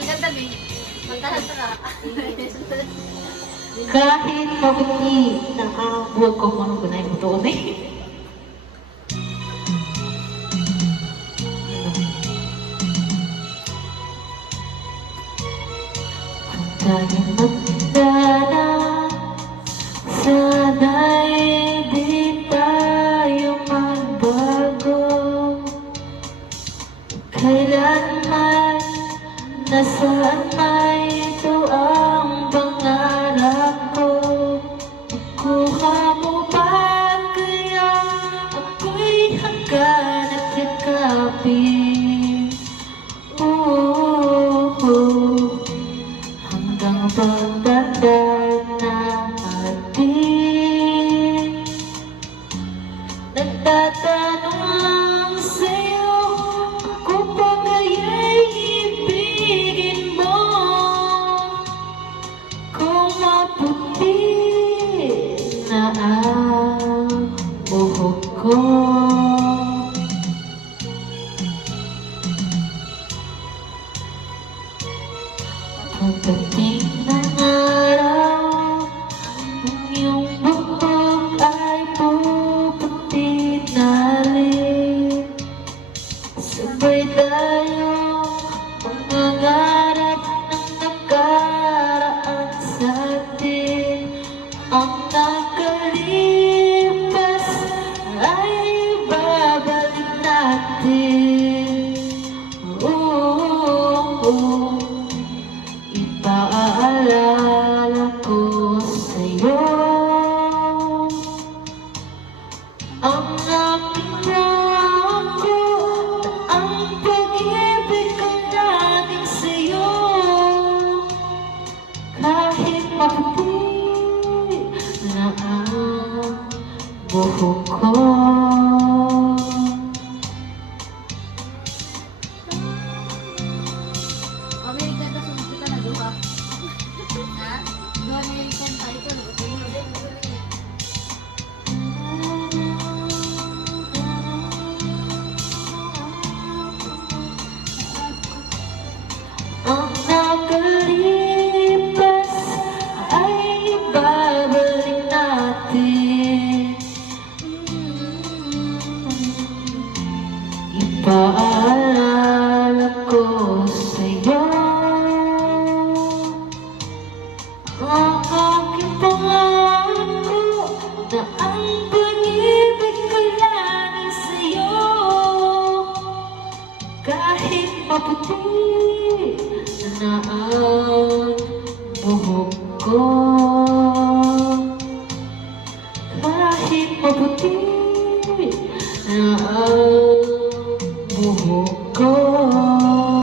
Maganda din. Magkahasa ka. Kahit mabuti na ang buwag ko kung ano gunay mo doon eh. Kung tayo magdana, sana'y di tayo magbago. Kailanman, nasaan may ito ang pangarap ko. Kuha mo ba kaya ako'y hanggan at yakapin? Hanggang pagdagdag na atin. Nagtatanong lang sa'yo, ako pa kaya'y ibigin mo? Kung maputi na ang buhok ko. Pagdating ng araw, ang iyong buhok ay puputi na rin. Sabay tayo mangangarap ng nakaraan sa atin. Ang nakalipas ay babalik natin. Ipaalala ko sa'yo ang aking nangako na ang pag-ibig ko laging sa'yo. Kahit maputi na ang buhok ko. American ka sumakita na duha. Ha? Do American title. Ang nakalipas ay ibabalik natin. Ipaalala ko sa'yo ang aking pangako na ang pag-ibig ko laging sa'yo. Kahit maputi na ang buhok ko. Kahit maputi na ang buhok ko.